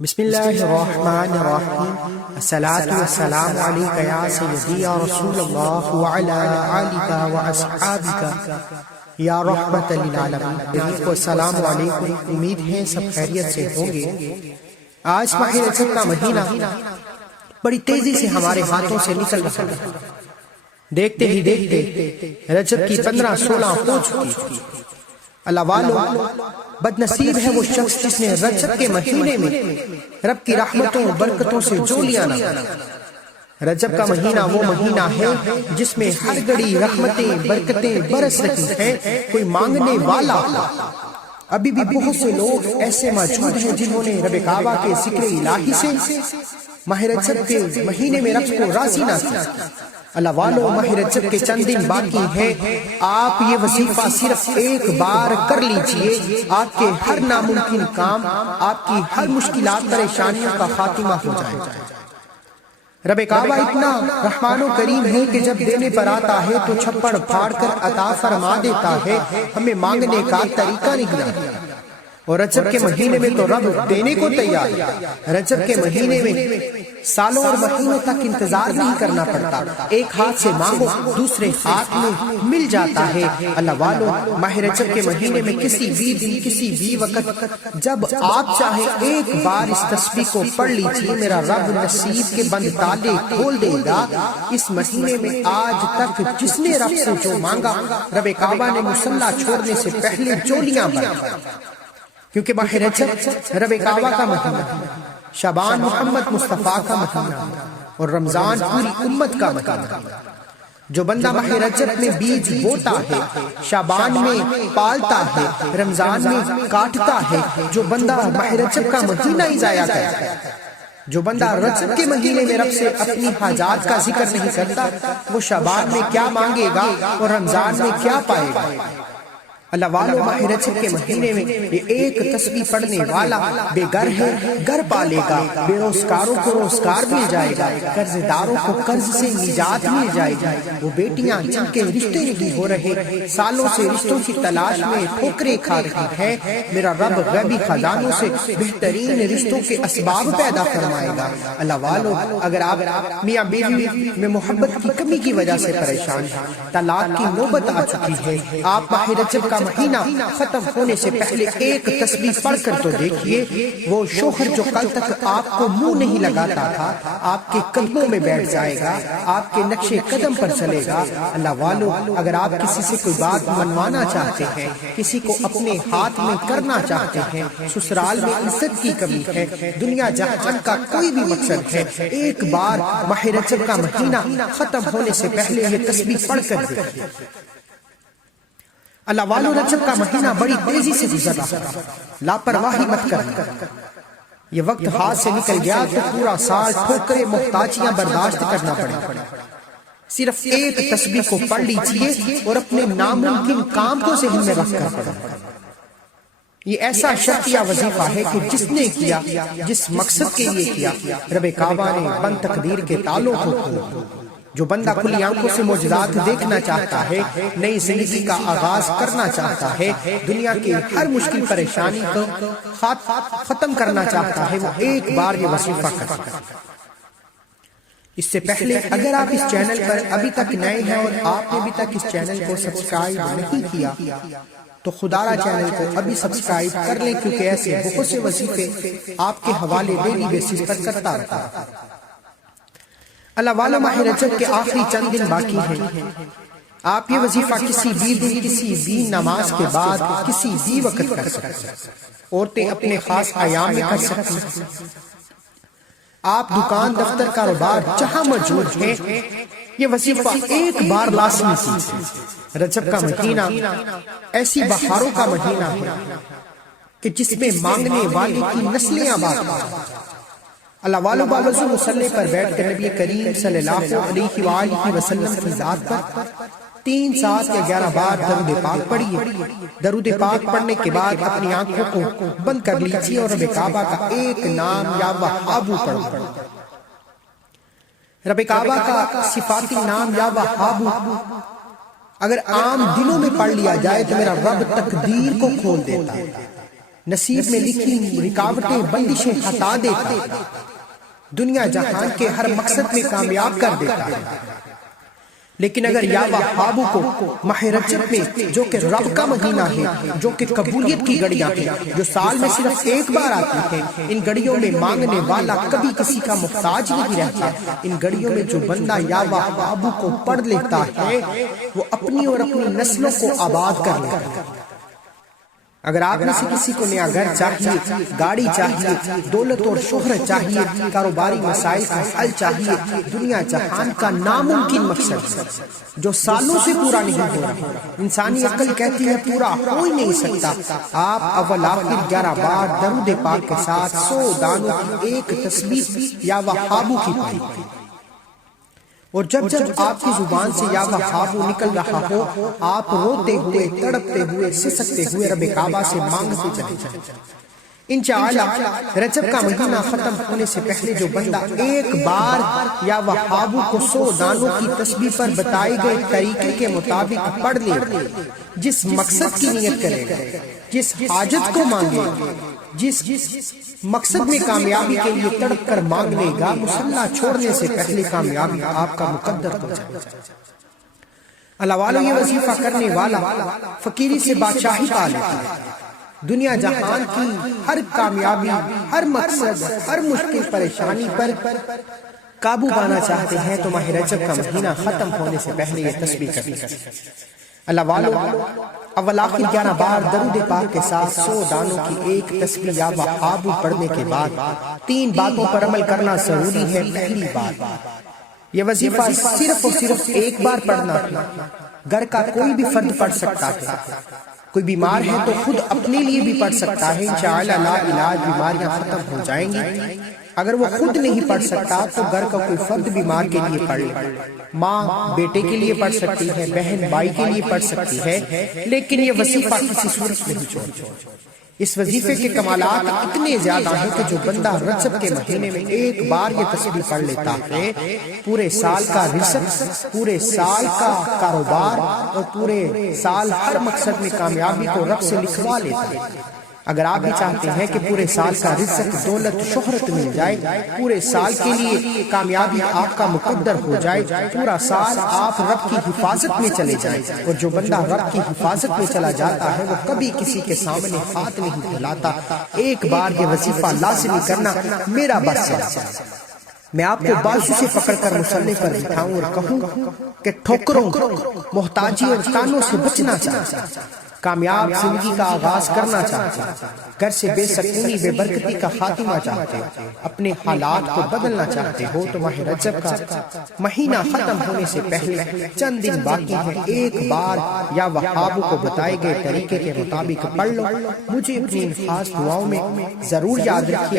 بسم اللہ الرحمن الرحیم الصلاة والسلام علیکہ یا سیدی یا رسول اللہ وعلی آلکہ واصحابکہ یا رحمت للعالمین۔ السلام علیکم، امید ہے سب خیریت سے ہوں گے۔ آج ماہ رجب کا مہینہ بڑی تیزی سے ہمارے ہاتھوں سے نکل رہا ہے۔ دیکھتے ہی دیکھتے رجب کی 15-16 ہو چکی۔ اللہ والو، بد نصیب ہے وہ شخص جس نے رجب کے مہینے میں رب کی رحمتوں و برکتوں سے جو لیا نہ۔ رجب کا مہینہ وہ مہینہ ہے جس میں ہر گھڑی رحمتیں برکتیں برس رہی ہیں، کوئی مانگنے والا۔ ابھی بھی بہت سے لوگ ایسے موجود ہیں جنہوں نے رب کعبہ کے ذکر الہی سے ماہ رجب کے مہینے میں رب کو راضی نہ کیا۔ اللہ والو، ماہ رجب کے چند دن باقی ہیں، آپ یہ وظیفہ صرف ایک بار کر لیجئے، آپ کے ہر ناممکن کام، آپ کی ہر مشکلات پریشانیوں کا خاتمہ ہو جائے گا۔ رب کعبہ اتنا رحمان و کریم ہے کہ جب دینے پر آتا ہے تو چھپڑ پھاڑ کر عطا فرما دیتا ہے۔ ہمیں مانگنے کا طریقہ نکلا، اور رجب کے مہینے میں تو رب دینے کو تیار ہے۔ رجب کے مہینے میں سالوں اور مہینوں تک انتظار نہیں کرنا پڑتا، ایک ہاتھ سے مانگو دوسرے ہاتھ میں مل جاتا ہے۔ اللہ والو، ماہ رجب کے مہینے میں کسی بھی دن کسی بھی وقت جب آپ چاہیں ایک بار اس تسبیح کو پڑھ لیجیے، میرا رب نصیب کے بند تالے کھول دے گا۔ اس مہینے میں آج تک جس نے رب سے جو مانگا، رب کعبہ نے مصلی چھوڑنے سے پہلے جولیاں بھر، کیونکہ ماہ رجب رب کعبہ کا مہینہ ہے، شعبان محمد مصطفیٰ کا مہینہ اور رمضان پوری امت کا مہینہ۔ جو بندہ ماہ رجب میں بیج بوتا ہے، شعبان میں پالتا ہے، رمضان میں کاٹتا ہے۔ جو بندہ ماہ رجب کا مہینہ ہی ضائع کرتا ہے، جو بندہ رجب کے مہینے میں رب سے اپنی حاجات کا ذکر نہیں کرتا، وہ شعبان میں کیا مانگے گا اور رمضان میں کیا پائے گا۔ اللہ والو، ماہ رجب کے مہینے میں یہ ایک تسبیح پڑھنے والا بے گھر ہے، گھر پالے گا، بے روزگاروں کو روزگار مل جائے گا، قرض داروں کو قرض سے نجات مل جائے گی۔ وہ بیٹیاں جن کے رشتے نہیں ہو رہے، سالوں سے رشتوں کی تلاش میں ٹھوکریں کھا رہی ہیں، میرا رب غیبی خزانوں سے بہترین رشتوں کے اسباب پیدا فرمائے گا۔ اللہ والو، اگر آپ میاں بیوی میں محبت کی کمی کی وجہ سے پریشان ہیں، طلاق کی نوبت آ چکی ہے، آپ ماہ رجب کا مہینہ ختم ہونے سے پہلے ایک تسبیح پڑھ کر تو دیکھیے، وہ شوہر جو کل تک آپ کو منہ نہیں لگاتا تھا، آپ کے قدموں میں بیٹھ جائے گا، آپ کے نقش قدم پر چلے گا۔ اللہ والو، اگر آپ کسی سے کوئی بات منوانا چاہتے ہیں، کسی کو اپنے ہاتھ میں کرنا چاہتے ہیں، سسرال میں عزت کی کمی ہے، دنیا جہان کا کوئی بھی مقصد ہے، ایک بار ماہ رجب کا مہینہ ختم ہونے سے پہلے یہ تسبیح پڑھ کر دیکھیے۔ اللہ والو، رجب کا مہینہ بڑی تیزی سے گزر رہا ہے، لاپرواہی مت کرنا۔ یہ وقت ہاتھ سے نکل گیا تو پورا سال ٹھوکریں محتاجیاں برداشت کرنا پڑے گا۔ صرف ایک تسبیح کو پڑھ لیجئے اور اپنے ناممکن کام کو ذہن میں رکھ کر پڑھیں۔ یہ ایسا شرطیہ وظیفہ ہے کہ جس نے کیا، جس مقصد کے لیے کیا، رب کعبہ نے بند تقدیر کے تالوں کو کھولا۔ جو بندہ کھلی آنکھوں سے معجزات دیکھنا چاہتا ہے، نئی زندگی کا آغاز کرنا چاہتا ہے، دنیا کی ہر مشکل پریشانی کو ختم کرنا چاہتا ہے، وہ ایک بار یہ وظیفہ کرتا ہے۔ اس سے پہلے اگر آپ اس چینل پر ابھی تک نئے ہیں اور آپ نے ابھی تک اس چینل کو سبسکرائب نہیں کیا تو خدا را چینل کو ابھی سبسکرائب کر لیں، کیونکہ ایسے بہت سے وظیفے آپ کے حوالے ڈیلی بیسس پر کرتا رہتا ہے۔ اللہ والو، ماہ رجب کے آخری چند دن باقی ہیں، آپ یہ وظیفہ کسی بھی دن کسی بھی نماز کے بعد کسی بھی وقت کر سکتے ہیں۔ عورتیں اپنے خاص ایام میں کر سکتی ہیں، آپ دکان دفتر کاروبار جہاں موجود ہیں، یہ وظیفہ ایک بار لازمی کیجیے۔ رجب کا مہینہ ایسی بہاروں کا مہینہ ہے کہ جس میں مانگنے والے کی نسلیں آباد ہیں۔ اللہ والو، باوضو مصلی پر بیٹھ کر نبی کریم صلی اللہ علیہ وآلہ وسلم کی ذات پر 3 7 یا 11 بار درود پاک پڑھیے۔ درود پاک پڑھنے کے بعد اپنی آنکھوں کو بند کر لیجیے اور رب کعبہ کا ایک نام یا وہاب پڑھو۔ رب کعبہ کا صفاتی نام یا وہاب اگر عام دنوں میں پڑھ لیا جائے تو میرا رب تقدیر کو کھول دیتا ہے۔ نصیب میں لکھی رکاوٹیں بندشیں ہٹا دیتا ہے، دنیا جہان کے ہر مقصد میں کامیاب کر دیتا ہے۔ لیکن اگر یا وہابو کو ماہ رجب میں جو کہ رب کا مہینہ ہے، جو کہ قبولیت کی گھڑیاں ہیں، جو سال میں صرف ایک بار آتی ہیں، ان گھڑیوں میں مانگنے والا کبھی کسی کا محتاج نہیں رہتا۔ ان گھڑیوں میں جو بندہ یا وہابو کو پڑھ لیتا ہے وہ اپنی اور اپنی نسلوں کو آباد کر لیتا ہے۔ اگر آپ میں سے کسی کو نیا گھر چاہیے، گاڑی چاہیے، دولت اور شہرت چاہیے، کاروباری مسائل کا حل چاہیے، دنیا جہان کا ناممکن مقصد جو سالوں سے پورا نہیں ہو رہا، انسانی عقل کہتی ہے پورا ہو ہی نہیں سکتا، آپ اول آخر 11 بار درود پاک کے ساتھ 100 دانوں کی ایک تسبیح یا وہابو کی پڑھیں، اور جب جب آپ کی زبان سے یا وہابو نکل رہا ہو، آپ روتے ہوئے، تڑپتے ہوئے، سسکتے ہوئے رب کعبہ سے مانگتے چلے جائیں۔ انشاءاللہ رجب کا مہینہ ختم ہونے سے پہلے جو بندہ ایک بار یا وہابو کو 100 دانوں کی تسبیح پر بتائے گئے طریقے کے مطابق پڑھ لے، جس مقصد کی نیت کرے گا، جس حاجت کو مانگے گا، جس مقصد میں کامیابی کے لیے تڑپ کر مانگ لے گا، مصلہ چھوڑنے سے پہلے کامیابی آپ کا مقدر ہو جائے گا۔ اللہ والو، یہ وظیفہ کرنے والا فقیری سے بادشاہی پا لیتا ہے۔ دنیا جہان کی ہر کامیابی، ہر مقصد، ہر مشکل پریشانی پر قابو پانا چاہتے ہیں تو ماہ رجب کا مہینہ ختم ہونے سے پہلے یہ تسبیح کریں۔ اللہ والو، اول آخر 11 بار درود پاک کے ساتھ 100 دانوں کی ایک تسبیح یا وہابو پڑھنے کے بعد 3 باتوں پر عمل کرنا ضروری ہے۔ پہلی بات، یہ وظیفہ صرف اور صرف ایک بار پڑھنا ہے۔ گھر کا کوئی بھی فرد پڑھ سکتا ہے، کوئی بیمار ہے تو خود اپنے لیے بھی پڑھ سکتا ہے، انشاءاللہ لا علاج بیماریاں ختم ہو جائیں گی۔ اگر وہ خود نہیں پڑھ سکتا تو گھر کا کوئی فرد بیمار کے لیے پڑھ لے، ماں بیٹے کے لیے پڑھ سکتی ہے، بہن بھائی کے لیے پڑھ سکتی ہے، لیکن یہ وظیفہ کسی صورت نہیں چھوڑنا۔ اس وظیفے کے کمالات اتنے زیادہ ہیں کہ جو بندہ رجب کے مہینے میں ایک بار یہ تسبیح پڑھ لیتا ہے، پورے سال کا رزق، پورے سال کا کاروبار اور پورے سال ہر مقصد میں کامیابی کو رب سے لکھوا لیتا ہے۔ اگر آپ بھی چاہتے ہیں کہ پورے سال کا رزق، دولت، شہرت مل جائے، پورے سال کے لیے کامیابی آپ کا مقدر ہو جائے، پورا سال آپ رب کی حفاظت میں چلے جائیں، اور جو بندہ رب کی حفاظت میں چلا جاتا ہے وہ کبھی کسی کے سامنے ہاتھ نہیں پھیلاتا۔ ایک بار یہ وظیفہ لازمی کرنا میرا بس ہے۔ میں آپ کو بازو سے پکڑ کر مصلی پر بٹھاؤں اور کہوں کہ ٹھوکروں، محتاجی اور تانوں سے بچنا چاہتا، کامیاب زندگی کا آغاز کرنا چاہتے، گھر سے بے سکونی، بے برکتی کا خاتمہ چاہتے، اپنے حالات کو بدلنا چاہتے ہو تو ماہ رجب کا مہینہ ختم ہونے سے پہلے چند دن باقی ہیں، ایک بار یا وہابو کو بتائے گئے طریقے کے مطابق پڑھ لو۔ مجھے اپنی خاص دعاؤں میں ضرور یاد رکھیے۔